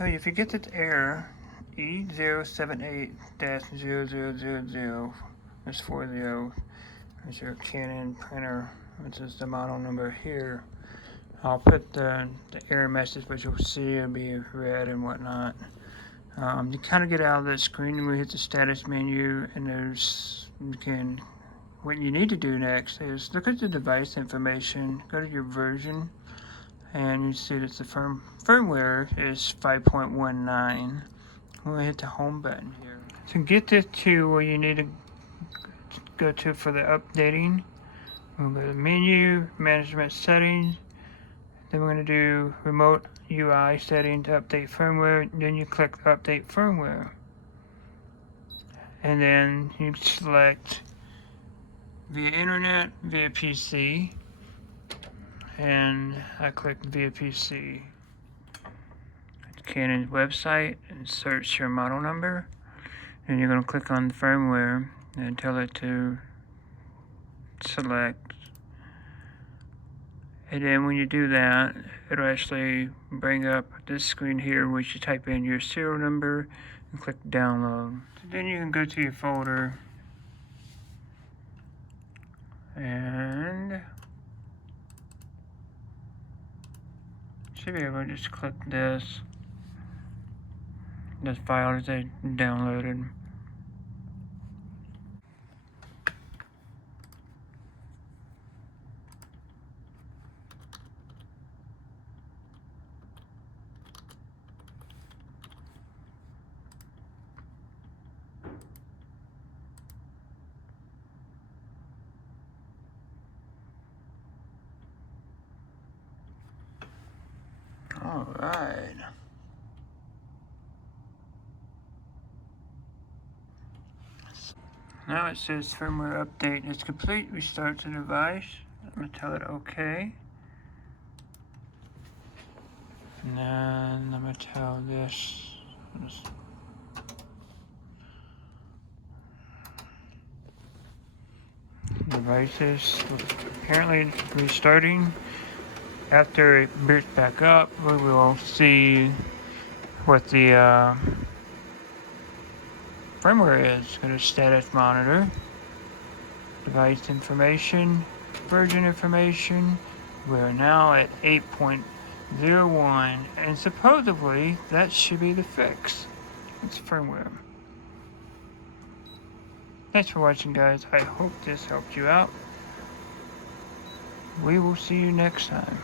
So if you get this error, e078-0000, that's 40, is your Canon printer, which is the model number here. I'll put the error message, which you'll see it'll be red and whatnot. You kind of get out of the screen and we hit the status menu, and what you need to do next is look at the device information, go to your version, and you see that the firmware is 5.19. We'll hit the home button here. To get this to where you need to go to for the updating, we'll go to menu, management settings, then we're going to do remote UI setting to update firmware, then you click update firmware. And then you select via internet, via PC, and I click via PC. Canon's website and search your model number, and you're going to click on the firmware and tell it to select, and then when you do that, it'll actually bring up this screen here which you type in your serial number and click download. So then you can go to your folder and should be able to just click this file that they downloaded. All right. Now it says firmware update is complete. Restart the device. I'm going to tell it OK. And then I'm going to tell this device is apparently restarting. After it boots back up, we will see what the firmware is. Go to status monitor, device information, version information. We're now at 8.01, and supposedly that should be the fix. It's firmware. Thanks for watching, guys. I hope this helped you out. We will see you next time.